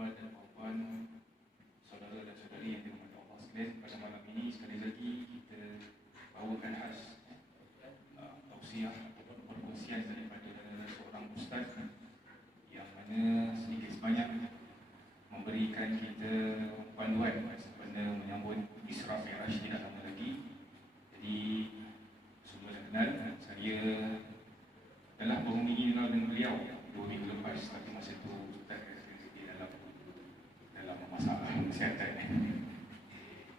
tuan-tuan dan puan-puan, saudara dan saudari yang dirahmati Allah sekalian, pada malam ini sekali lagi kita bawakan khas tausiah ataupun perkongsian daripada seorang ustaz yang mana sedikit sebanyak memberikan kita panduan sebenarnya menyambut Isra Mi'raj tidak lama lagi. Jadi semua dah kenal, saya telah berhubungi dengan beliau 2 minggu lepas, tapi masa itu ustaz dalam masalah kesihatan.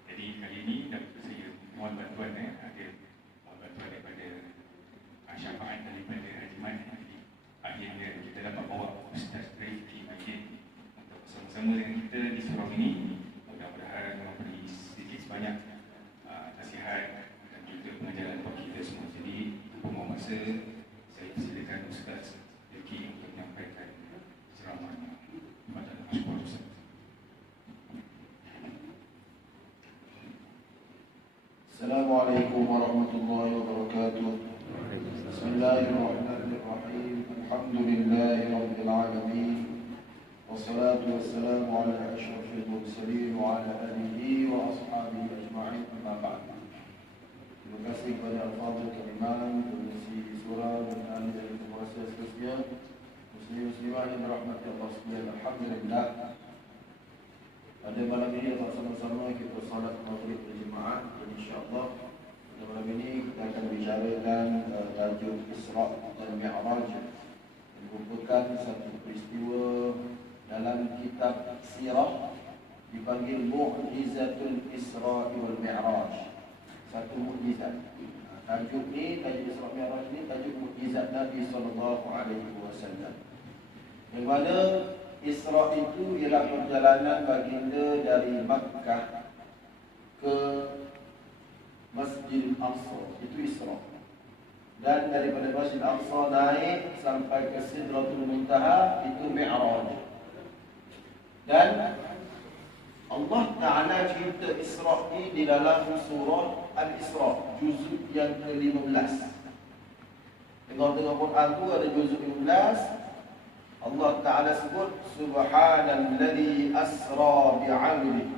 Jadi kali ini saya mohon bantuan ada mohon bantuan daripada syafaat daripada Haji Man. Jadi akhirnya kita dapat bawa Ustaz Rifki Majid untuk bersama-sama dengan kita di surau ini. Mudah-mudahan memberi sedikit sebanyak nasihat dan juga pengajaran untuk kita semua. Jadi tanpa masa, saya persilakan Ustaz Rifki untuk menyampaikan ceramahnya. Pada Ashkur Ustaz. Assalamualaikum warahmatullahi wabarakatuh. Bismillahirrahmanirrahim. Alhamdulillahirabbil alamin. Wassalatu wassalamu ala asyrafil mursalin wa ala alihi wa ashabihi ajma'in. Amma ba'd. Terima kasih kepada Al-Fadhil Kariman, Pengisi Surah dan ahli dari penguasa sekalian, muslim-muslimah yang dirahmati Allah sekalian. Alhamdulillah. Pada malam ini sama-sama kita salat maghrib berjemaah, dan insya-Allah pada malam ini kita akan bicarakan tajuk Isra dan Mi'raj, yang merupakan satu peristiwa dalam kitab sirah dipanggil Mu'jizatul Isra wal Mi'raj. Satu mukjizat. Tajuk Isra Mi'raj ni tajuk mukjizat Nabi sallallahu alaihi wasallam. Yang mana Isra itu ialah perjalanan baginda dari Makkah ke Masjid Al-Aqsa. Itu Isra. Dan daripada Masjid Al-Aqsa naik sampai ke Sidratul Muntaha, itu Mi'raj. Dan Allah Ta'ala cerita Isra ini di dalam surah Al-Isra, juzuk yang ke-15. Tengok-tengok Quran tu ada juzuk 15. Allah Ta'ala sebut Subhanalladzi asra bi'abdihi.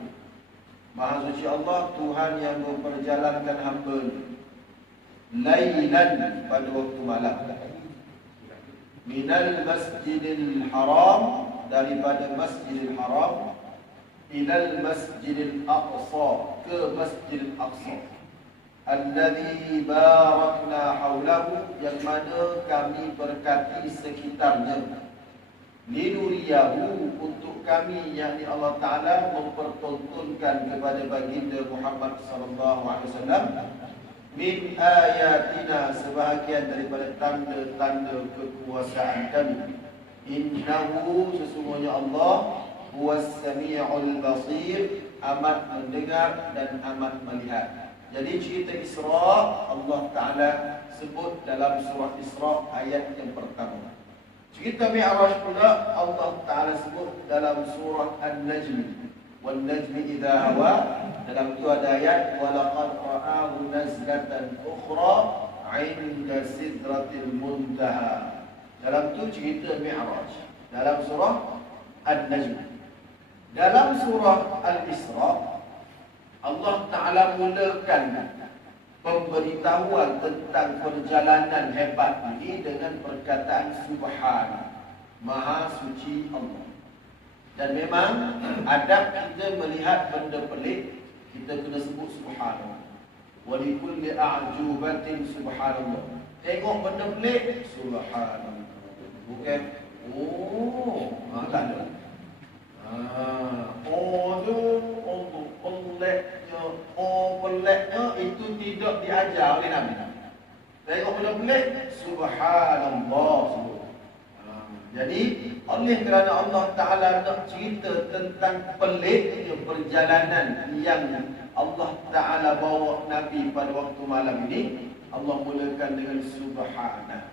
Maha suci Allah, Tuhan yang memperjalankan hamba-Nya lailan, pada waktu malam, minal masjidil haram, daripada masjidil haram, ilal masjidil aqsa, ke masjidil aqsa, alladzi barakna haulahu, yang mana kami berkati sekitarnya, linuriyahu, untuk kami, yakni Allah Ta'ala mempertontonkan kepada baginda Muhammad sallallahu alaihi wasallam, min ayatina, sebahagian daripada tanda-tanda kekuasaan kami. Innahu, sesungguhnya Allah, huwas sami'ul basir, amat mendengar dan amat melihat. Jadi cerita Isra Allah Ta'ala sebut dalam surah Isra ayat yang pertama. Cerita Mi'raj pula Allah Ta'ala sebut dalam surah An-Najm. Wan najmi idza hawa. Dalam itu ada ayat walaqad ra'ahu nazlatan ukhra 'inda sidratil muntaha. Dalam itu cerita Mi'raj dalam surah An-Najm. Dalam surah Al-Isra Allah Ta'ala mulakan pemberitahuan tentang perjalanan hebat ini dengan perkataan Subhana, Maha Suci Allah. Dan memang adab kita melihat benda pelik, kita kena sebut Subhanallah. Wa likulli a'jubatin Subhanallah. Tengok benda pelik, Subhanallah. Bukan tak ada. Peliknya itu tidak diajar oleh Nabi. Tengok benda pelik, Subhanallah. Jadi oleh kerana Allah Ta'ala nak cerita tentang peliknya perjalanan yang Allah Ta'ala bawa Nabi pada waktu malam ini, Allah mulakan dengan Subhana.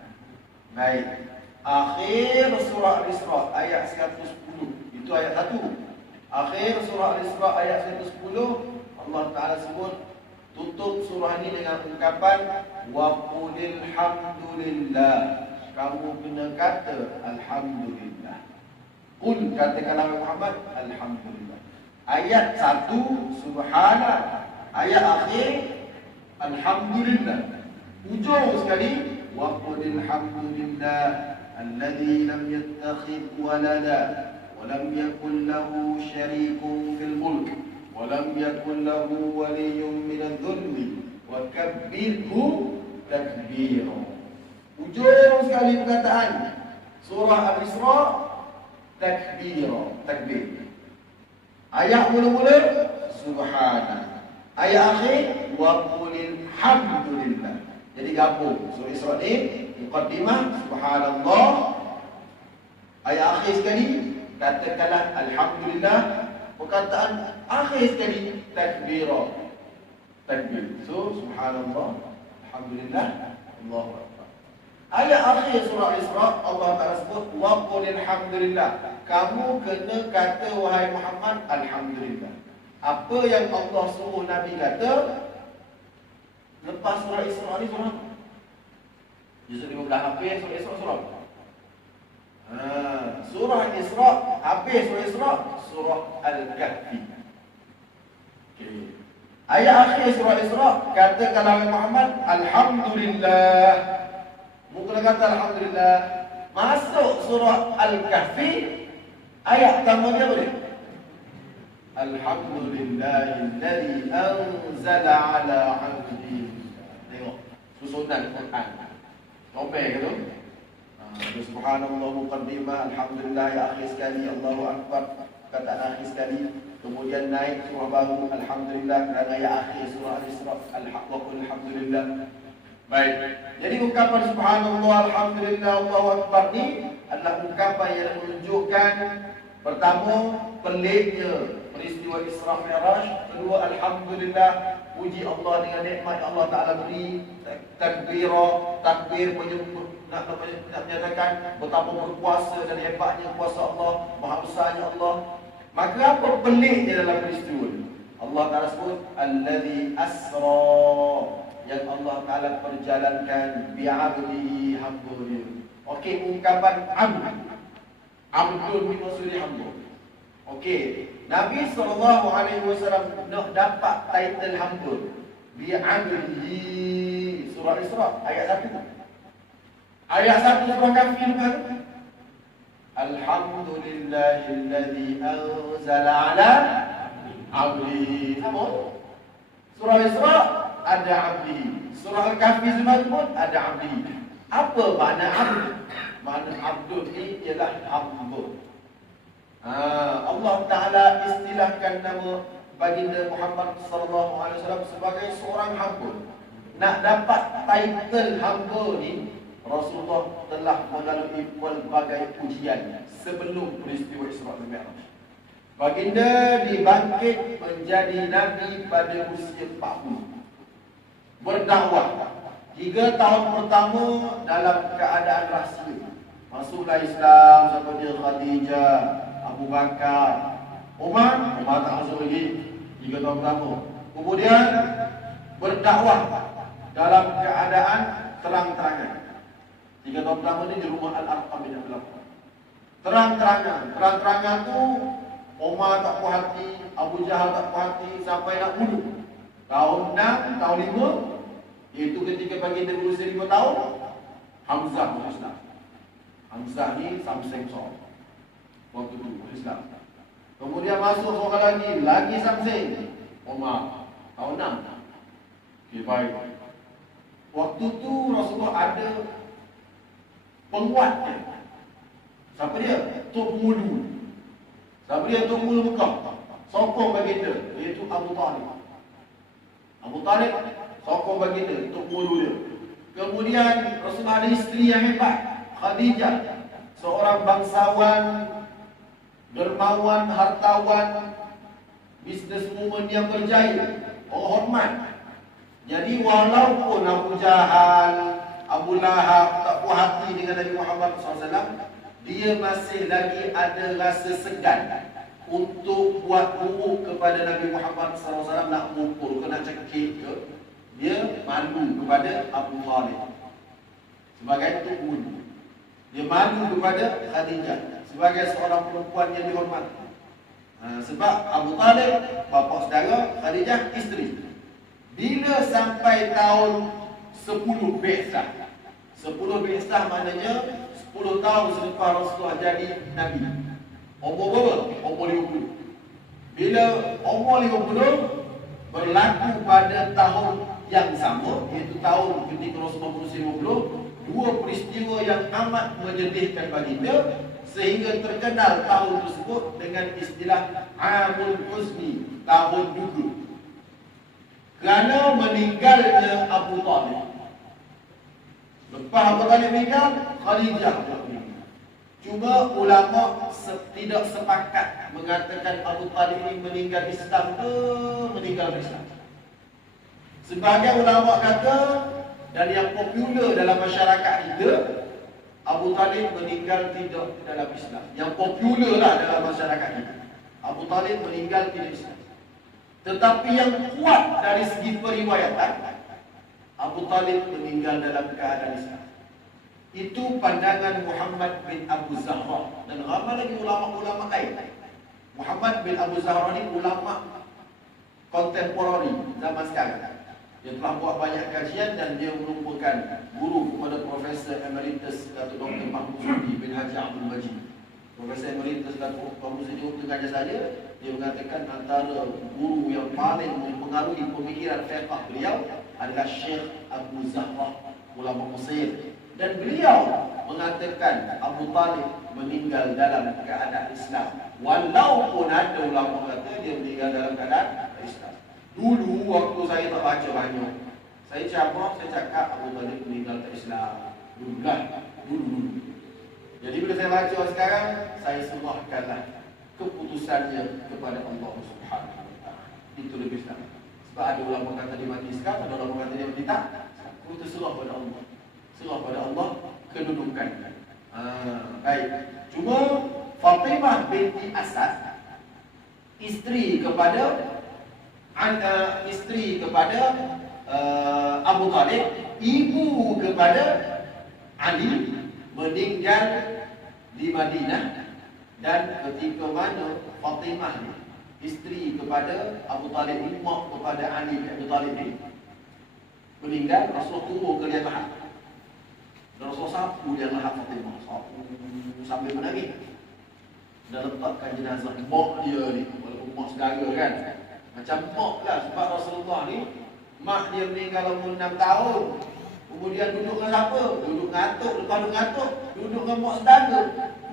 Baik. Akhir surah Al-Isra ayat 110. Itu ayat 1. Akhir surah Al-Isra ayat 110, Allah Ta'ala sebut, tutup surah ini dengan ungkapan wa qulil hamdulillah. Kamu kena kata Alhamdulillah. Qul, katakanlah Muhammad, alhamdulillah. Ayat 1 subhana, ayat akhir alhamdulillah. Ujung sekali wa qulil hamdulillah alladzi lam yattakhidh walada wa lam yakul lahu syarikun fil mulk wa lam yakul lahu waliyyun minadh dhulmi wa kabbirhu takbira. Ujung sekali perkataan surah Al-Isra, takbir. Ayat mula-mula subhana, ayat akhir wa qulil hamdulillah. Jadi gabung surah Isra ni muqaddimah subhanallah, ayat akhir sekali katakanlah alhamdulillah, perkataan akhir sekali takbir. So subhanallah, alhamdulillah, Allahu akbar. Ayat akhir surah Isra Allah Ta'ala sebut wa qulil hamdulillah. Kamu kena kata wahai Muhammad alhamdulillah. Apa yang Allah suruh Nabi kata lepas surah Isra ni surah apa? Juzuk 15 habis surah Isra surah apa? Surah Isra habis surah Isra surah Al-Kahfi. Okay. Ayat akhir surah Isra katakanlah Muhammad alhamdulillah. Mula kata alhamdulillah. Masuk surah Al-Kahfi, ayat pertama dia boleh. Alhamdulillahilladzi anzala ala 'abdihi. Tengok susunan Quran. Compare ke tu? Subhanallah muqaddimah, alhamdulillah ya akhir sekali, Allahu akbar kata akhir sekali. Kemudian naik surah baru alhamdulillah kerana ayat akhir surah Al-Isra alhamdulillah. Baik. Jadi ungkapan subhanallah, alhamdulillah, Allahu akbar ni adalah ungkapan yang menunjukkan pertama peliknya peristiwa Isra Mi'raj, kedua alhamdulillah, puji Allah dengan nikmat yang Allah Taala beri, takbir nak menyatakan betapa berkuasa dan hebatnya kuasa Allah, maha besarnya Allah. Maka apa peliknya dalam peristiwa ini? Allah Taala sebut allazi asra, yang Allah Ta'ala perjalankan bi'abdihi hambanya. Okey, ungkapan abdul maksudnya hamba. Okey, Nabi SAW nak dapat title hamba bi'abdihi. Surah Isra ayat 1. Ayat 1 surah Kahfi lepas tu, alhamdulillahilladzi anzala ala abdihi. Apa? Surah Isra ada abdi, surah Al-Kahfi pun ada abdi. Apa makna abd? Makna abdul ni ialah hamba. Allah Ta'ala istilahkan nama baginda Muhammad sallallahu alaihi wasallam sebagai seorang hamba. Nak dapat title hamba ni, Rasulullah telah melalui pelbagai ujian sebelum peristiwa Isra dan Mi'raj. Baginda dibangkit menjadi nabi pada usia 40. Berdakwah 3 tahun pertama dalam keadaan rahsia. Masuklah Islam sampai dia Khadijah, Abu Bakar, Umar tak masuk lagi 3 tahun pertama. Kemudian berdakwah dalam keadaan terang-terangan. 3 tahun pertama ni di rumah Al-Arqam bin Abdullah. Terang-terangan tu Umar tak puas hati, Abu Jahal tak puas hati sampai nak bunuh. Tahun 6, tahun 5, iaitu ketika baginda berusia 5 tahun, Hamzah Islam. Hamzah ni Samseng Sor. Waktu tu Islam. Kemudian masuk seorang lagi Samseng, Umar. Tahun 6. Okay, baik. Waktu tu Rasulullah ada penguatnya. Siapa dia? Tok Mulu. Siapa dia Tok Mulu Mekah? Sokong baginda, iaitu Abu Talib. Abu Talib sokong baginda untuk mulu dia. Kemudian Rasulullah ada isteri yang hebat, Khadijah, seorang bangsawan, dermawan, hartawan, businesswoman yang berjaya, orang hormat. Jadi walaupun Abu Jahal, Abu Lahab tak puas hati dengan Nabi Muhammad SAW, dia masih lagi ada rasa segan untuk buat buruk kepada Nabi Muhammad SAW, nak mukul ke, nak cekik ke. Dia malu kepada Abu Talib sebagai tok mulu. Dia malu kepada Khadijah sebagai seorang perempuan yang dihormati. Sebab Abu Talib bapa saudara, Khadijah isteri. Bila sampai tahun 10 Bi'sah. 10 Bi'sah maknanya 10 tahun selepas Rasulullah jadi Nabi. Umur berapa? Umur 50. Bila umur 50 berlaku pada tahun yang sama, iaitu tahun ketika Rasulullah berusia 50, dua peristiwa yang amat menyedihkan baginda sehingga terkenal tahun tersebut dengan istilah Amul Huzni, tahun duka. Kerana meninggalnya Abu Talib. Lepas Abu Talib meninggal, Khadijah meninggal. Cuma ulama tidak sepakat mengatakan Abu Talib ini meninggal Islam ke meninggal Islam. Sebahagian ulama kata, dan yang popular dalam masyarakat kita, Abu Talib meninggal tidak dalam Islam. Yang popular lah dalam masyarakat kita, Abu Talib meninggal tidak Islam. Tetapi yang kuat dari segi periwayatan, Abu Talib meninggal dalam keadaan Islam. Itu pandangan Muhammad bin Abu Zahra dan ramai lagi ulama-ulama lain. Muhammad bin Abu Zahra ni ulama kontemporari zaman sekarang. Dia telah buat banyak kajian dan dia merupakan guru kepada Profesor Emeritus Datuk Dr. Mahmud Zuhdi bin Haji Abdul Majid. Profesor Emeritus Datuk Mahmud Zuhdi mengajar saya, dia mengatakan antara guru yang paling mempengaruhi pemikiran fiqh beliau adalah Syekh Abu Zahra, ulama Mesir. Dan beliau mengatakan Abu Talib meninggal dalam keadaan Islam. Walaupun ada ulama kata dia meninggal dalam keadaan Islam. Dulu waktu saya tak baca banyak, saya cakap Abu Talib meninggal ke Islam. Dulu. Jadi bila saya baca sekarang, saya serahkanlah keputusannya kepada Allah Subhanahu Wa Taala. Itu lebih senang. Sebab ada ulama kata dia mati sekarang, ada ulama kata dia mati tak. Kita serah pada Allah. Serah pada Allah kedudukan. Baik. Cuma Fatimah binti Asad, isteri kepada Abu Talib, ibu kepada Ali, meninggal di Madinah. Dan ketika mana Fatimah ni, isteri kepada Abu Talib, mak kepada Ali bin Abi Talib ni meninggal, Rasulullah turun ke liang lahat. Dan Rasulullah sapu liang lahat Fatimah, sapu sambil menangis. Dan letakkan jenazah mak dia ni, walaupun mak saudara kan, macam mak lah. Sebab Rasulullah ni, mak dia meninggal umur 6 tahun. Kemudian duduk dengan siapa? Duduk ngatuk. Lepas duduk ngatuk, duduk dengan mak saudara.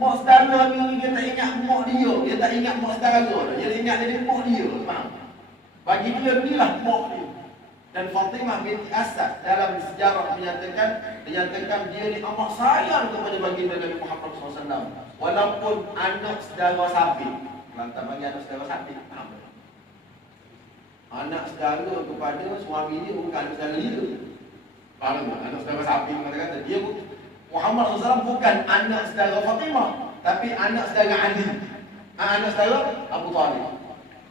Mak saudara ni dia tak ingat mak dia. Dia tak ingat mak saudara. Dia ingat dia mak dia. Faham? Bagi dia inilah mak dia. Dan Fatimah binti Asad dalam sejarah menyatakan dia ni amat sayang kepada baginda Nabi Muhammad SAW. Walaupun anak saudara sabit. Lantas bagi anak saudara sabit. Faham? Anak saudara kepada suami dia bukan anak saudara dia. Faham tak? Anak saudara sabit kata dia Muhammad SAW bukan anak saudara Fatimah, tapi anak saudara Ali. Anak saudara Abu Talib.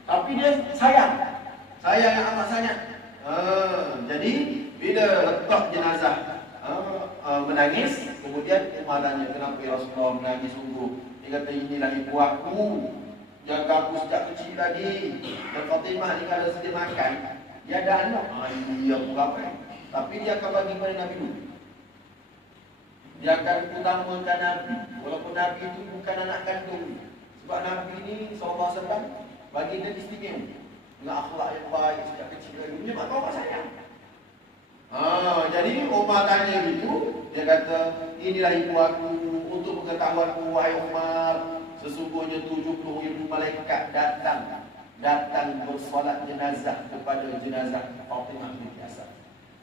Tapi dia sayang yang amat sangat. Jadi bila letak jenazah menangis, kemudian Umar tanya, kenapa ya Rasulullah menangis sungguh? Dia kata, inilah ibu aku, jaga aku sejak kecil lagi. Dan Fatimah ni kalau sedia makan, dia ada anak. Dia berapa? Tapi dia akan bagi pada Nabi dulu. Dia akan utamakan Nabi, walaupun Nabi itu bukan anak kandung. Sebab Nabi ini SAW bagi dia istimewa dengan akhlak yang baik sejak kecil lagi. Dia mak bapak sayang. Jadi Umar tanya gitu, dia kata, inilah ibu aku, untuk pengetahuanmu wahai Umar, sesungguhnya 70,000 malaikat datang bersolat jenazah kepada jenazah Fatimah binti Asad.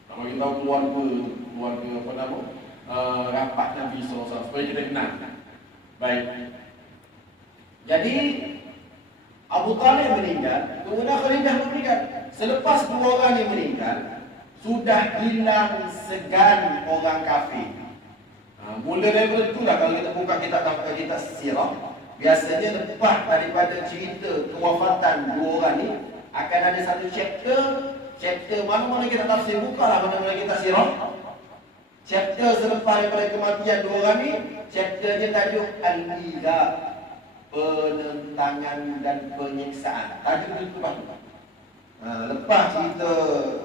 Kalau kita tahu keluarga apa nama? Rapat Nabi SAW, supaya kita kenal. Baik. Jadi Abu Talib meninggal, kemudian Khadijah meninggal. Selepas dua orang yang meninggal, sudah hilang segan orang kafir. Mula daripada itulah kalau kita buka kitab sirah, biasanya lepas daripada cerita kewafatan dua orang ni akan ada satu chapter mana-mana kita tafsir, bukalah mana-mana kita sirah. Chapter selepas daripada kematian dua orang ni, chapternya tajuk Al-Ida, penentangan dan penyiksaan. Tajuk itu lepas tu. Lepas cerita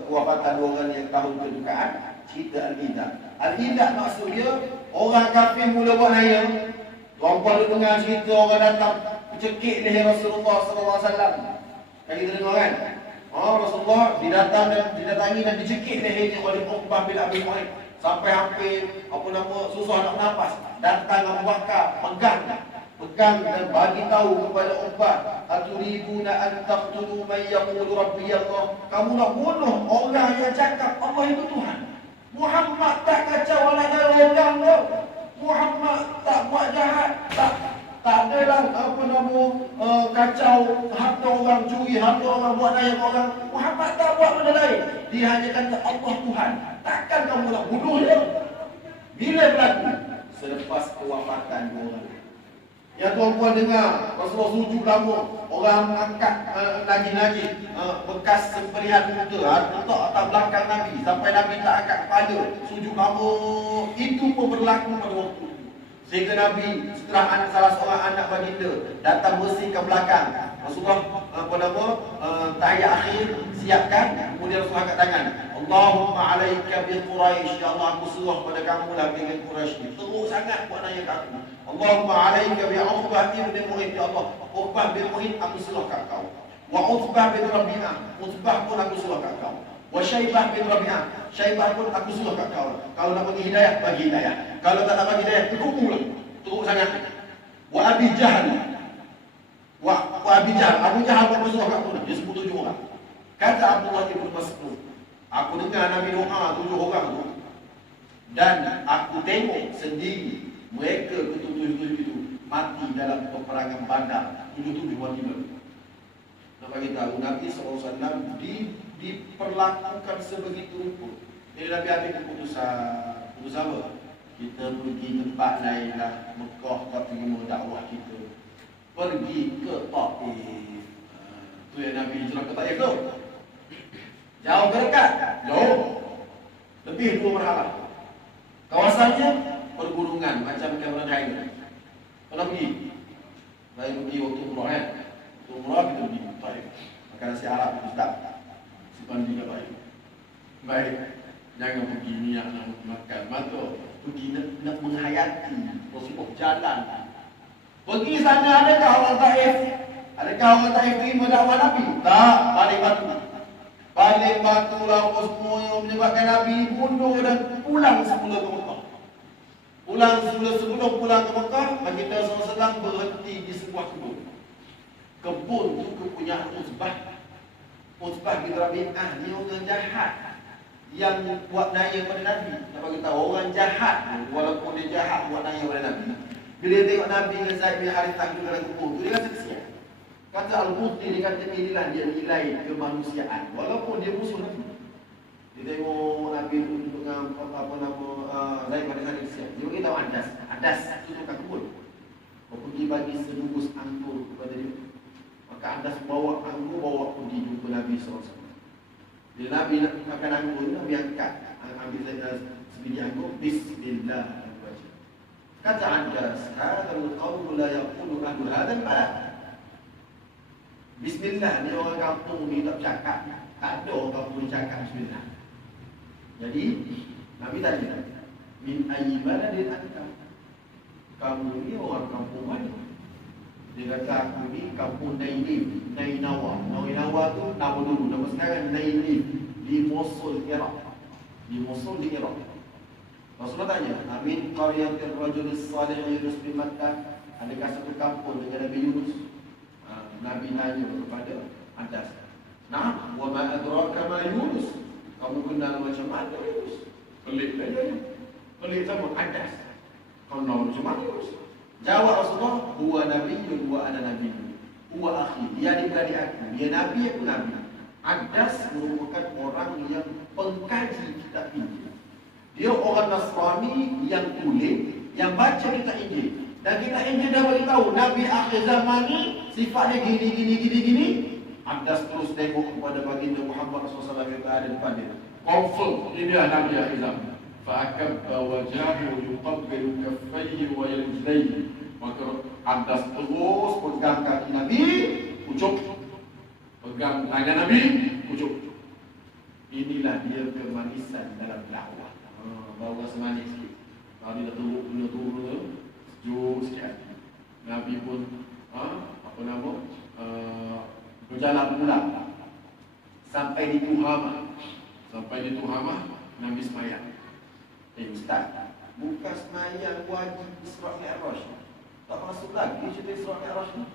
kewafatan dua orang yang tahun kedukaan, cerita Al-Ida. Al-Ida maksudnya orang kafir mula buat naya. Tuan-puan dia dengar cerita orang datang cekik leher Rasulullah SAW. Yang kita dengar kan? Rasulullah didatangi dan dicekik lehernya oleh Uqbah bin Abi Mu'ayth. Sampai hampir susah nak nafas. Datang Abu Bakar, pegang dan bagi tahu kepada Uqbah, aturibuna an taqtulu man yaqulu rabbi Allah. Kamu nak bunuh orang yang cakap Allah itu Tuhan. Muhammad tak kacau orang tu. Muhammad tak buat jahat, tak adalah kacau harta orang, curi harta orang, buat layan orang. Muhammad tak buat benda lain. Dia hanya kata Allah Tuhan. Takkan kamu nak bunuh dia? Bila berlaku? Selepas kewafatan dua orang. Yang tuan-puan dengar Rasulullah sujud lama, orang angkat najis-najis bekas sembelihan unta letak atas belakang Nabi sampai Nabi tak angkat kepala, sujud lama. Itu pun berlaku pada waktu itu. Sehingga Nabi setelah salah seorang anak baginda datang bersihkan belakang, Rasulullah tahiyat akhir siapkan, kemudian Rasulullah angkat tangan, Allahumma alaika bi Quraisy, ya Allah aku suruh pada kamu lah dengan Quraisy ni. Teruk sangat buat naya kat aku. Allahumma alaika bi Uqbah bin Mu'ayth, ya Allah Uqbah bin Mu'ayth aku suruh kat kau. Wa Utbah bin Rabi'ah, Utbah pun aku suruh kat kau. Wa Syaibah bin Rabi'ah, Syaibah pun aku suruh kat kau. Kalau nak bagi hidayah, bagi hidayah. Kalau tak nak bagi hidayah, terkumpul. Teruk sangat. Wa Abi Jahal, Wa Abi Jahal, Abu Jahal pun aku suruh kat kau. Dia sebut 7 orang. Kata Abdullah bin Mas'ud, aku dengar Nabi doa 7 orang tu, dan aku tengok sendiri mereka ketujuh itu mati dalam peperangan Badar. 7 mati baru. Nak bagi tahu Nabi SAW diperlakukan sebegitu rupa. Jadi Nabi ambil keputusan apa? Kita pergi tempat lain lah, Mekah tak terima dakwah kita, pergi ke Taif. Tu yang Nabi hijrah ke Taif tu. Jauh ke dekat? Jauh. Lebih 2 marhalah. Kawasannya pergunungan macam Cameron Highland. Pernah pergi? Saya pergi waktu umrah kan? Waktu umrah kita pergi Taif. Makan nasi Arab itu sedap. Simpan di baik. Baik. Jangan pergi niat nak makan. Maka pergi nak menghayati Rasulullah jalan. Pergi sana, adakah orang Taif? Adakah orang Taif terima dakwah Nabi? Tak, balik batu. Balik batu lampau semua yang menyebabkan Nabi mundur dan pulang semula ke Mekah. Sebelum pulang ke Mekah, baginda SAW berhenti di sebuah kebun. Kebun itu kepunyaan Utbah bin Rabi'ah ni orang jahat yang buat naya pada Nabi. Nak bagi tahu orang jahat walaupun dia jahat buat naya pada Nabi. Bila dia tengok Nabi dengan Zaid bin Harithah duduk dalam kebun tu, dia rasa kesian. Kata Al-Bukhari, dia kata inilah dia nilai kemanusiaan walaupun dia musuh Nabi. Dia tengok Nabi duduk dengan Zaid bin Harithah kesian. Dia beritahu Adas tu tukang kebun. Kau pergi bagi sebungkus anggur kepada dia. Maka Adas bawa anggur, bawa pergi jumpa Nabi SAW. Bila Nabi nak makan anggur, Nabi angkat, ambil sebiji anggur, Bismillah. Kata Adas, hadzal qawlu la yaqulu ahlu hadzal balad. Bismillah ni orang kampung ni tak cakap. Tak ada orang kampung cakap Bismillah. Jadi Nabi tanya, min ayyi baladin anta? Kamu ni orang kampung mana? Dia kata aku ni kampung Nainawa. Nainawa tu nama dulu, nama sekarang Nainif di Mosul, Iraq. Di Mosul di Iraq. Rasulullah tanya, amin qaryatir rajulis salih Yunus bin Makkah, adakah satu kampung dengan Nabi Yunus? Nabi tanya kepada Adas, nah, wa ma adraka ma Yunus? Kamu kenal macam mana Yunus? Pelik saja. Pelik sama Adas. Kau tahu macam mana Yunus? Jawab Rasulullah, huwa nabiyyun wa ana nabiyyun. Huwa akhi, dia adik-beradik aku. Dia nabi, aku nabi. Adas merupakan orang yang pengkaji kitab Injil. Dia orang Nasrani yang tulis, yang baca kitab Injil. Dan kitab Injil dah beritahu Nabi akhir zaman ni sifatnya gini. Adas terus tengok kepada baginda Muhammad SAW yang ada depan dia. Confirm ini dia Nabi akhir zaman. Fa'akabba wajahu yuqabbilu kaffayhi wa yarjlayhi. Maka Abbas terus pegang kaki Nabi, pucuk. Pegang tangan Nabi, pucuk. Inilah dia kemanisan dalam dakwah. Bawa semanis sikit. Nabi dah turun, sejuk sikit. Nabi pun berjalan pulang sampai di Tuhamah. Nabi semayang. Ustaz, bukan semayang wajib Isra Mi'raj. Tak masuk lagi cerita Isra Mi'raj ni.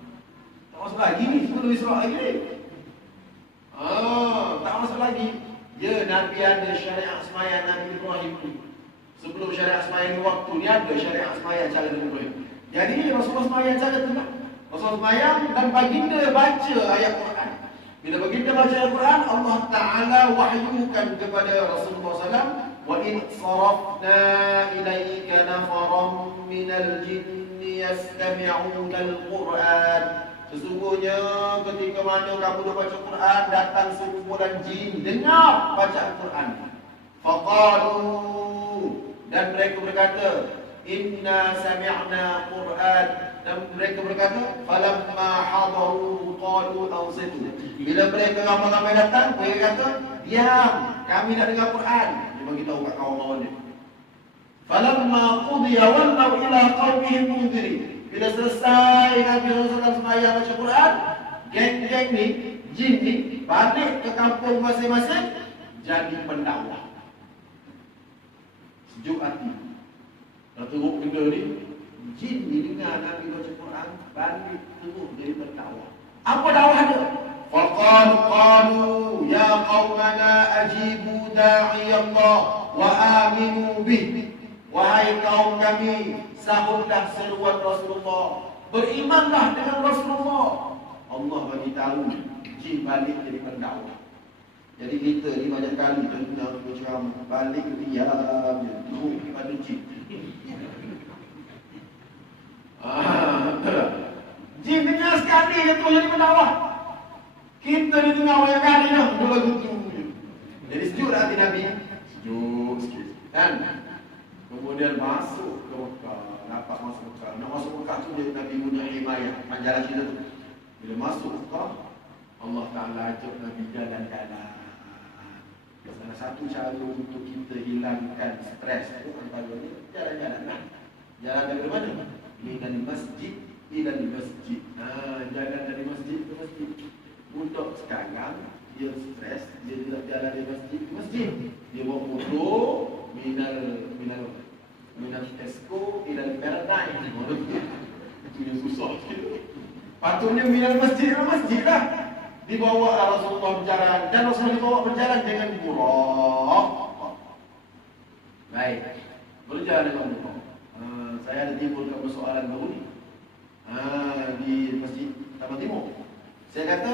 Tak masuk lagi ni sebelum Isra lagi ni. Tak masuk lagi. Ya, Nabi ada syariat semayang Nabi Ibrahim ni. Sebelum syariat semayang ni waktu ni ada syariat semayang cara Nabi Ibrahim. Jadi Rasulullah semayang cara tu nak. Rasulullah semayang dan baginda baca ayat Quran. Bila baginda baca ayat Quran, Allah Ta'ala wahyukan kepada Rasulullah SAW, wa in sarafna ilaika nafaran minal jinni yastami'una al-Quran. Sesungguhnya ketika mana kamu dah baca Quran, datang sekumpulan jin dengar bacaan Quran. Faqalu, dan mereka berkata, inna sami'na Quran. Dan mereka berkata, falamma hadaru qalu ansitu. Bila mereka ramai-ramai datang, mereka kata, diam, kami nak dengar Quran. Dia bagi tahu kat kawan-kawan dia. Falamma qudiya wallaw ila qaumihim munzirin. Bila selesai Nabi Rasulullah sembahyang baca Quran, geng-geng ni, jin ni balik ke kampung masing-masing jadi pendakwah. Sejuk hati. Dah teruk benda ni, jin ni dengar Nabi baca Quran, balik teruk jadi pendakwah. Apa dakwah dia? Qalu ya qaumana ajibu da'i Allah wa aminu bih. Wahai kaum kami, sahutlah seruan Rasulullah, berimanlah dengan Rasulullah. Allah bagi tahu jin balik jadi pendakwah. Jadi kita ni banyak kali dengar ceramah balik diam je teruk pada jin. Jin dengar sekali je tu jadi pendakwah. Kita ni dengar banyak kali dah dua gitu. Jadi sejuk hati Nabi. Sejuk sikit. Kan? Kemudian masuk ke Mekah, dapat masuk Mekah. Nak masuk Mekah tu dia Nabi punya himayah, panjalan kita tu. Bila masuk Mekah, Allah Ta'ala ajak Nabi jalan-jalan. Salah satu cara untuk kita hilangkan stres tu antara ni jalan-jalan kan. Jalan dari mana? Dari masjid ila masjid. Jalan dari masjid ke masjid. Budak sekarang dia stres, dia tidak jalan dari masjid ke masjid. Dia bawa motor minal Tesco ila Paradise. Itu yang susah. Patutnya minal masjid ila masjid lah. Dibawa Rasulullah berjalan, dan Rasulullah dibawa berjalan dengan buraq. Baik, berjalan dengan buraq. Saya ada timbulkan persoalan baru ni di Masjid Taman Timur. Saya kata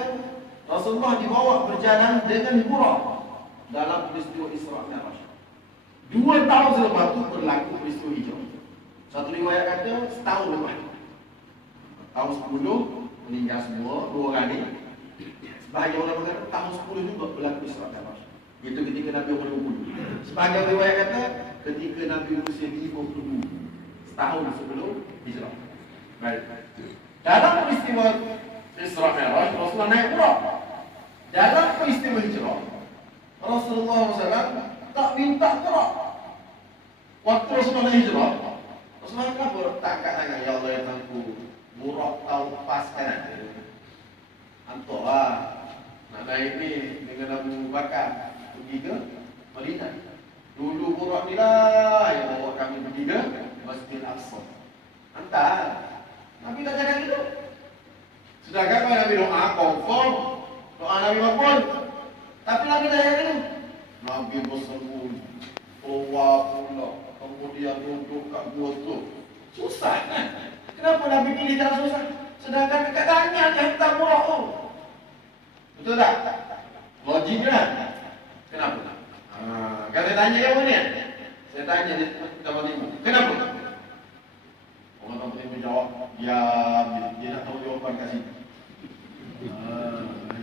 Rasulullah dibawa berjalan dengan buraq dalam peristiwa Isra Mi'raj. 2 tahun selepas itu berlaku peristiwa hijrah. Satu riwayat kata setahun lepas. Tahun 10 meninggal semua 2 orang ni. Sebahagian orang berkata tahun 10 juga berlaku Isra Mi'raj. Itu ketika Nabi umur 20. Sebahagian riwayat kata ketika Nabi usia 50, setahun sebelum hijrah. Baik. Dalam peristiwa Isra Mi'raj, Rasulullah naik buraq. Dalam peristiwa hijrah, Rasulullah SAW tak minta buraq. Waktu Rasulullah hijrah, Rasulullah kenapa tak angkat tangan? Ya Allah ya Tuhanku, buraq tahu pas kanan. Antuk lah. Nak naik ni dengan Abu Bakar pergi ke Madinah. Dulu buraq ni lah yang bawa kami pergi ke Masjid Al-Aqsa. Hantar. Nabi tak cakap gitu. Sedangkan kalau Nabi doa confirm, doa Nabi makbul. Tapi Nabi tak cakap gitu. Nabi bersembunyi, keluar pula, kemudian duduk kat gua tu. Susah kan? Kenapa Nabi pilih jalan susah? Sedangkan dekat tangan yang hantar buraq tu. Betul tak? Logiknya kan? Kenapa? Kalau saya tanya yang mana? Saya tanya di Taman Timur. Kenapa? Orang Taman Timur jawab, dia nak tahu jawapan kat situ.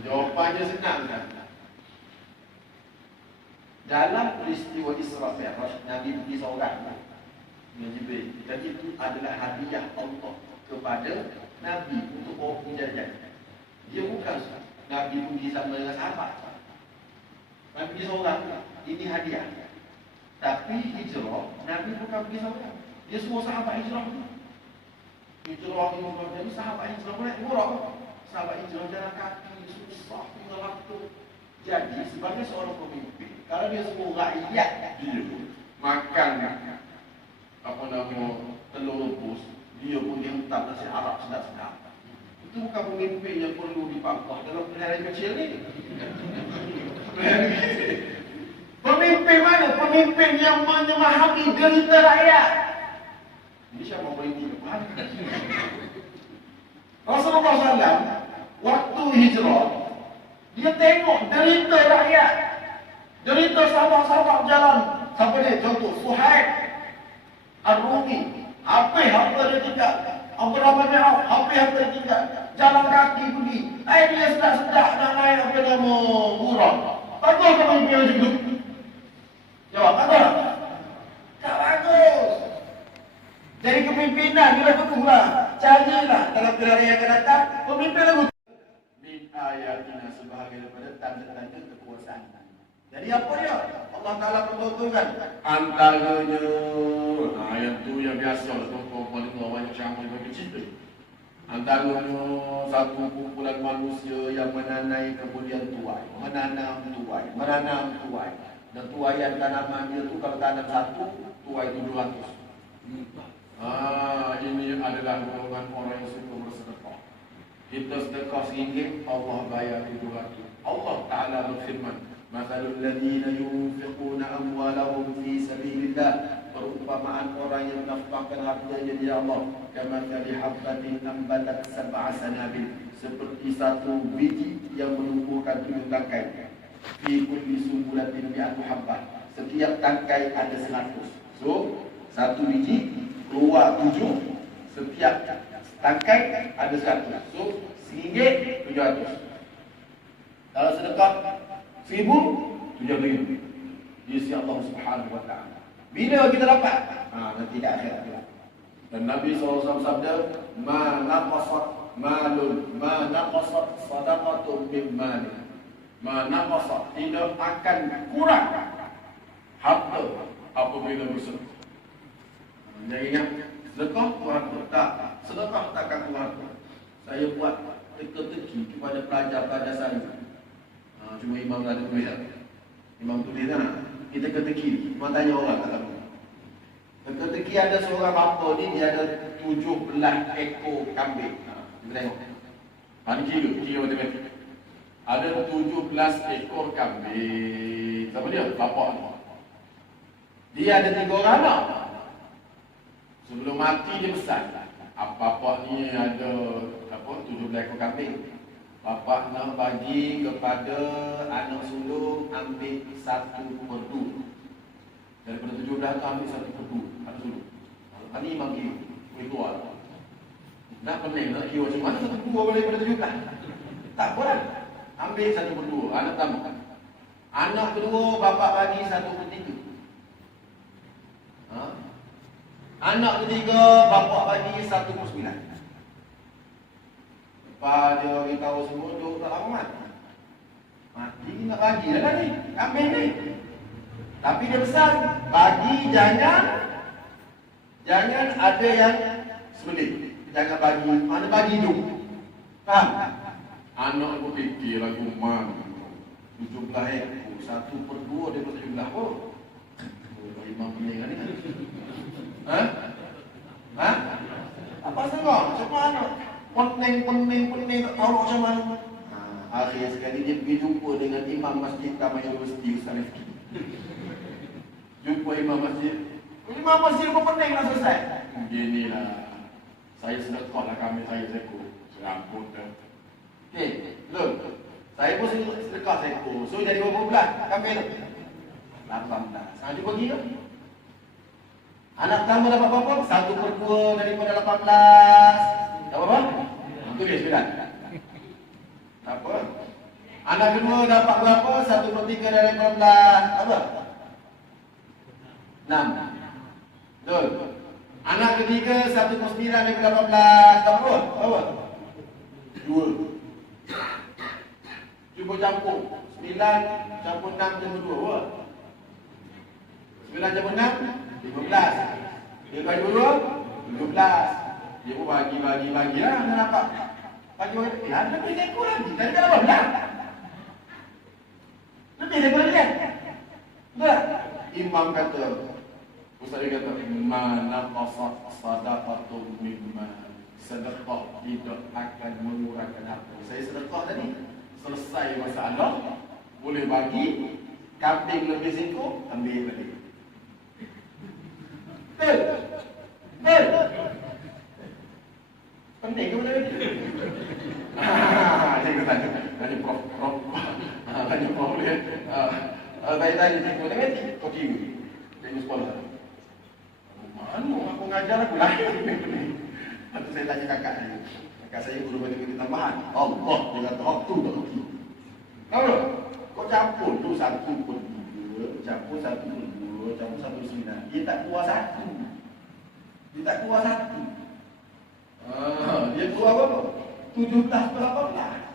Jawapannya senang kan? dalam peristiwa Isra Mi'raj, Nabi pergi seorang dengan Jibril. Dan itu adalah hadiah Allah kepada Nabi untuk bawa penjajahan. Dia bukan Nabi pergi sama dengan sahabat. Nabi pergi seorang, ini hadiah. Tapi hijrah, Nabi bukan pergi seorang. Dia semua sahabat hijrah. Hijrah itu jadi sahabat hijrah naik murah. Sahabat hijrah jalan kaki, susah, tinggal waktu. Jadi sebagai seorang pemimpin, kalau dia semua rakyat dia makan apa nama telur rebus, dia pun dihentak nasi Arab sedap-sedap. Itu bukan pemimpin yang perlu dipapah dalam perharian kecil ni. Pemimpin mana? Pemimpin yang memahami derita rakyat. Ini siapa pemimpin? Rasulullah SAW waktu hijrah, dia tengok derita rakyat, derita sahabat-sahabat jalan. Siapa dia? Contoh Suhaib Ar-Rumi, apa dia tinggal? Abdurrahman bin Auf, apa dia tinggal? Jalan kaki pergi. Dia sedap-sedap nak naik apa nama murah. Bagus ke pemimpin macam tu? Jawab, bagus. Tak bagus. Jadi kepimpinan bila betullah. Carilah dalam pilihan yang akan datang pemimpin lagu. Min ayatina sebahagian daripada tanda-tanda kekuasaan. Jadi apa dia? Allah Ta'ala pertontonkan antaranya ayat tu yang biasa lah tokoh paling banyak syamul bagi cerita. Antaranya satu kumpulan manusia yang menanai kemudian tuai, menanam tuai. Dan tuaian tanaman dia tu kalau tanam satu, tuai 700. Ini adalah golongan orang yang suka bersedekah. Kita sedekah RM1, Allah bayar 700. Allah Ta'ala berfirman, Mathalul ladhina yunfiquna amwalahum fi sabilillah. Perumpamaan orang yang menafkahkan hartanya di Allah, kamathali habbatin ambatat sab'a sanabil, seperti satu biji yang menumbuhkan 7 tangkai. Fi kulli sumbulatin mi'atu habbah, setiap tangkai ada 100. So, satu biji keluar 7, setiap tangkai ada 100. So, RM1 700. Kalau sedekah 1,000, 7,000 di sisi Allah Subhanahu wa Ta'ala. Bila kita dapat? Nanti di akhirat. Dan Nabi SAW sabda, ma naqasat malun, ma naqasat sadaqatun min mali. Ma naqasat, tidak akan kurang harta apabila bersedekah. Jangan ingat, sedekah kurang tak. Sedekah takkan kurang. Saya buat teka-teki kepada pelajar-pelajar saya. Cuma imam tak ada tulis tak? Imam tulis tak? Kita teka-teki. Imam tanya orang tak tahu. Teka-teki ada seorang bapa ni, dia ada 17 ekor kambing. Kita tengok. Ini kira matematik. Ada 17 ekor kambing. Siapa dia? Bapa ni. Dia ada 3 orang anak. Sebelum mati dia besar. Bapa ni ada 17 ekor kambing. Bapa nak bagi kepada anak sulung ambil 1/2. Daripada 17 tu ambil 1/2 anak sulung. Tadi imam kira, boleh keluar. Nak pening nak kira macam mana 1/2 daripada 17? Tak apa lah. Ambil 1/2, anak tambah. Anak kedua bapa bagi 1/3. Anak ketiga bapa bagi 1/9. Lepas dia beritahu semua, dia tak lama mati nak bagi dah ni, ambil ni. Tapi dia besar, bagi jangan ada yang sebelit. Jangan bagi, mana bagi hidup. Faham? Anak aku fikir lagu mak 17 ekor, 1/2 daripada 17 pun. Imam pening kan ni? Apa setengah? Macam mana? Pening tak tahu macam mana. Akhir sekali dia pergi jumpa dengan imam masjid Taman Universiti Ustaz Rifki. Jumpa imam masjid. Imam masjid pun pening nak selesai. Beginilah. Saya sedekahlah kami saya seko. Seramput dah. Okey, look. Saya pun sedekah seko. So jadi berapa bulan kami tu? 18. Sekarang jumpa lagi ke? Anak tambah dapat berapa? 1/2 daripada 18. Tak apa? Tulis bilang. Tak apa. Anak kedua dapat berapa? 1/3 dari 18. Apa? 6. Betul. Anak ketiga 1/9 daripada 18 tak berapa? Berapa? 2. Cuba campur 9 campur 6 campur 2 berapa? 9 campur 6 15. Dia bagi 2 12. Dia pun bagi lah. Dia nampak bagi ada lebih ekor lagi. Tadi kan 18. Lebih daripada dia. Betul? Imam kata, Ustaz dia kata, mana qasat sadaqatu mimma, sedekah tidak akan mengurangkan apa. Saya sedekah tadi, selesai masalah, boleh bagi, kambing lebih seekor, ambil balik. Betul? Betul? Penting ke benda ni? Saya kata, tanya Prof. Tanya Prof dia. Saya tanya, cikgu matematik, kau kira. Cikgu sekolah. Mana aku ngajar aku lahir. Lepas saya tanya kakak saya. Kakak saya guru matematik tambahan. Allah, dia kata, waktu tak kira. Tahu tak? Kau campur tu 1/2, campur 1/2, campur 1/9. Dia tak keluar 1. Dia tak keluar 1. Dia keluar berapa? 17/18.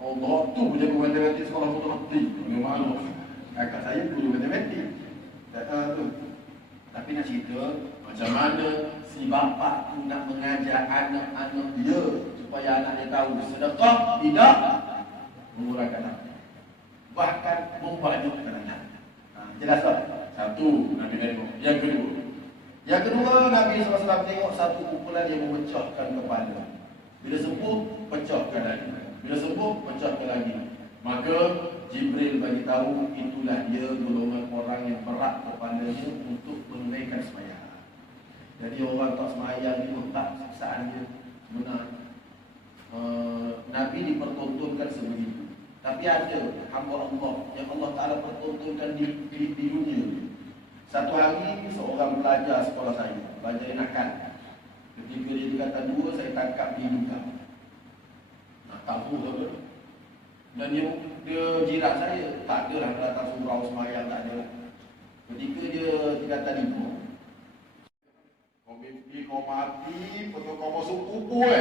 Allah tu jago matematik sekolah fotografi. Memang kakak saya guru matematik. Tu. Tapi nak cerita macam mana si bapa tu nak mengajar anak-anak dia supaya anak dia tahu sedekah tidak mengurangkan anak. Bahkan membanyakkan anak. Jelas tak? Satu, Nabi tengok. Yang kedua, Nabi SAW tengok satu pukulan yang memecahkan kepala. Bila sembuh, pecahkan lagi. Bila sembuh, pecahkan lagi. Maka Jibril bagi tahu itulah dia golongan orang yang berat kepalanya untuk menunaikan sembahyang. Jadi orang tak sembahyang ni tak siksaan dia benar. Nabi dipertontonkan sebegitu. Tapi ada hamba Allah yang Allah Ta'ala pertontonkan di dunia. Satu hari seorang pelajar sekolah saya, pelajar enakan. Ketika dia tingkatan 2, saya tangkap dia juga. Nak tahu apa? Dan dia jiran saya, tak ada lah datang surau semayang, tak ada. Ketika dia tingkatan 5, kau mimpi kau mati, betul kau masuk kubur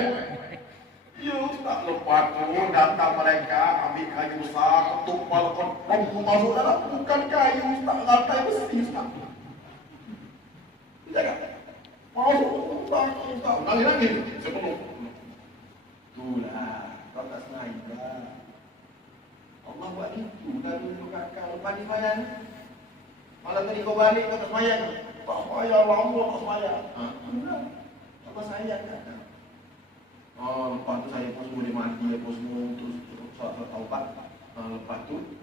Ya, tak lepas tu datang mereka ambil kayu besar, ketuk kepala kau masuk dalam, bukan kayu, tak lantai besi, tak. Tidak kan? Masuk, tak. Lagi-lagi, sebelum. Itulah, kau tak sengaja. Allah buat itu, dah tunjuk kakak lepas ni semayang. Malam tadi kau balik, kau tak semayang. Tak semayang, lama tak semayang. Enggak, Allah sayang kakak. Lepas tu saya pun semua dia mati, apa semua terus soal taubat. Lepas tu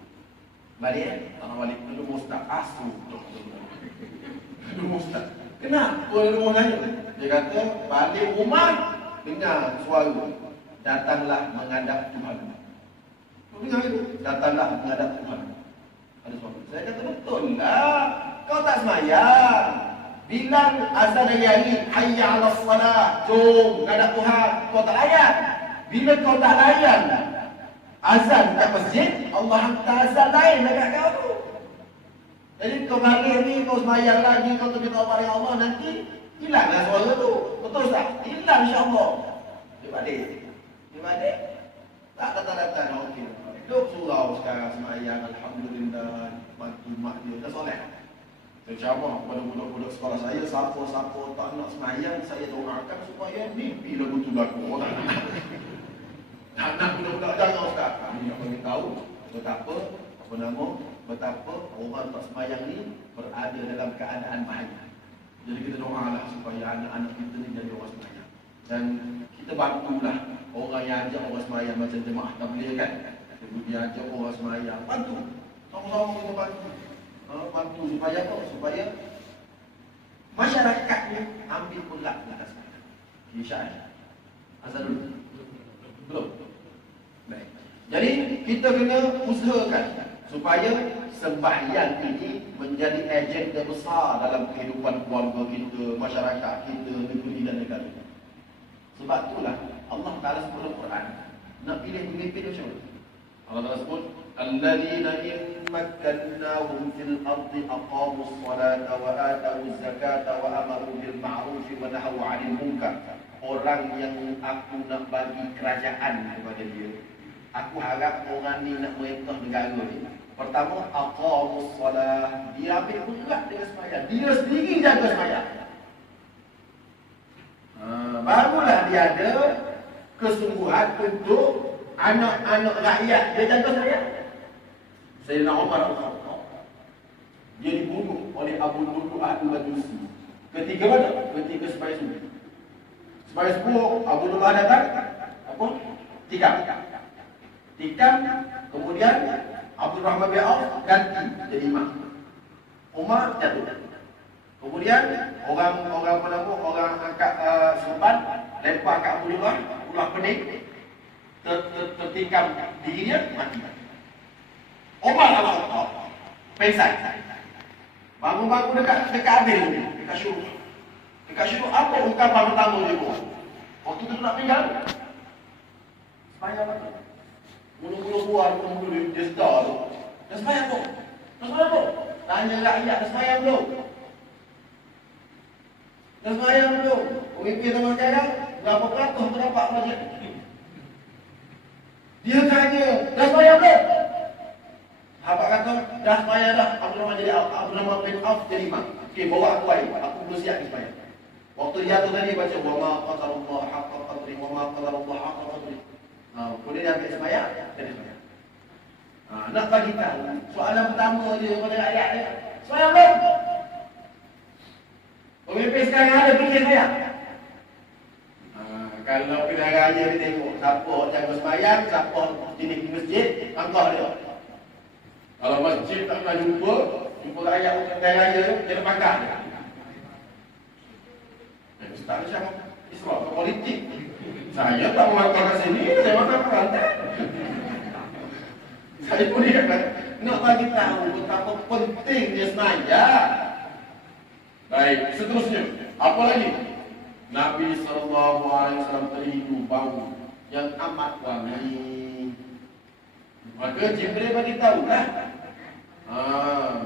balik tak nak balik dulu Ustaz asuh. Dulu Ustaz. Kenapa dulu nanya? Dia kata balik rumah dengar suara. Datanglah menghadap Tuhan. Dengar itu? Datanglah menghadap Tuhan. Ada suara. Saya kata betul lah. Kau tak semayang. Bilang azan ayat hayya 'alas salah, jom menghadap Tuhan. Kau tak layan. Bila kau tak layan azan kat masjid, Allah hantar azan lain dekat kau tu. Jadi kau balik ni, kau semayang lagi, kau tu minta pada Allah, nanti hilanglah suara tu. Betul tak? Hilang insya-Allah. Dia balik. Tak datang-datang. Okey. Duduk surau sekarang semayang, alhamdulillah, bantu mak dia dah soleh. Saya cabar kepada budak-budak sekolah saya, siapa-siapa tak nak semayang, saya doakan supaya mimpi lagu tu lagu. Tak nak budak-budak jangan Ustaz. Kami nak beritahu betapa orang tak semayang ni berada dalam keadaan bahaya. Jadi kita doalah supaya anak-anak kita ni jadi orang semayang. Dan kita bantulah orang yang ajak orang semayang macam jemaah tabligh kan. Dia ajak orang semayang, bantu. Sama-sama kita bantu. Bantu supaya apa? Supaya masyarakat ni ambil pelat di atas mereka. InsyaAllah. Asal dulu. Belum. Baik. Jadi kita kena usahakan supaya sembahyang ini menjadi agenda besar dalam kehidupan keluarga kita, masyarakat kita, negeri dan negara. Sebab itulah Allah Ta'ala sebut dalam Quran nak pilih pemimpin macam mana? Allah Ta'ala sebut Alladzina in makkannahum fil ardi aqamus salata wa atawuz zakata wa amaru bil ma'ruf wa nahaw 'anil munkar. Orang yang aku nak bagi kerajaan kepada dia, aku harap orang ni nak merintah negara ni. Pertama, aqamus salat. Dia ambil berat dengan sembahyang. Dia sendiri jaga sembahyang. Barulah dia ada kesungguhan untuk anak-anak rakyat dia jaga sembahyang. Sayyidina Umar Al-Khattab, dia dibunuh oleh Abu Lu'lu'ah Al-Majusi. Ketika mana? Ketika sembahyang subuh. Sembahyang subuh, Abu Lu'lu'ah datang, apa? Tikam. Kemudian Abdul Rahman bin Auf ganti jadi imam. Umar jatuh. Kemudian orang angkat serban, lempar kat Abu Lu'lu'ah, ulah pening, tertingkam dirinya, mati. Umar Al-Khattab pengsan. Bangun-bangun dekat Abil, dekat syuruk. Dekat syuruk apa ungkapan pertama dia buat? Waktu tu nak meninggal. Sembahyang apa? Mula-mula buat mula-mula dia sedar tu. Dah sembahyang tu. Tanya rakyat, dah sembahyang belum? Dah sembahyang belum? Pemimpin zaman sekarang berapa peratus terdapat masjid? Dia tanya, dah sembahyang belum? Sahabat kata, dah sembahyang dah. Abdul Rahman bin Auf jadi imam. Okey, bawa aku air. Aku belum siap ni sembahyang. Waktu dia tu tadi baca wa ma qadarullah haqqa qadri wa ma qadarullah haqqa qadri. Kemudian dia ambil sembahyang, jadi sembahyang. Nak bagi tahu, soalan pertama dia kepada rakyat dia, sembahyang belum? Pemimpin sekarang ada fikir sembahyang. Kalau pilihan raya dia tengok siapa jaga sembahyang, siapa jenis di masjid, angkah dia. Kalau masjid tak pernah jumpa rakyat pilihan raya tu, dia nak pakai dia. Ustaz macam Islam politik. Saya tak makan kat sini, saya makan kat Kelantan. Saya pun nak bagi tahu betapa pentingnya sembahyang. Baik, seterusnya. Apa lagi? Nabi SAW terhidu bau yang amat wangi. Maka Jibril bagi tahulah.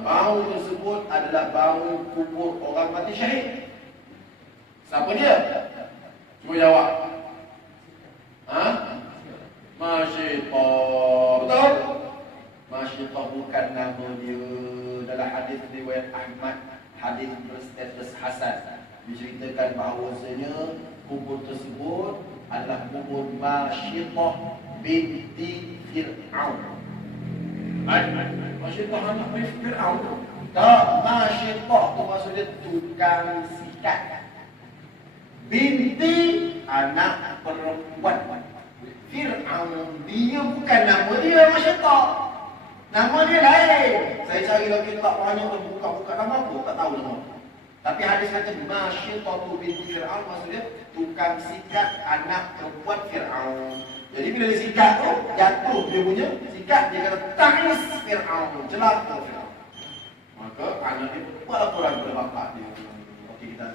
Bau tersebut adalah bau kubur orang mati syahid. Siapa dia? Cuba jawab. Masyitah. Betul? Masyitah bukan nama dia. Dalam hadis riwayat Ahmad, hadis berstatus hasan, diceritakan bahawasanya kubur tersebut adalah kubur Masyitah binti Fir'aun. Masyitah anak Fir'aun? Tak, Masyitah tu maksudnya tukang sikat. Binti anak perempuan Fir'aun. Dia bukan nama dia Masyitah. Nama dia lain. Saya cari lagi tak banyak buka nama apa, tak tahu nama. Tapi hadis kata Masyitah binti Fir'aun, maksudnya tukang sikat anak perempuan Fir'aun. Jadi bila dia sikat tu, jatuh dia punya sikat, dia kata tangis Fir'aun, celaka Fir'aun. Maka anak dia buat laporan kepada bapak dia. Okey, kita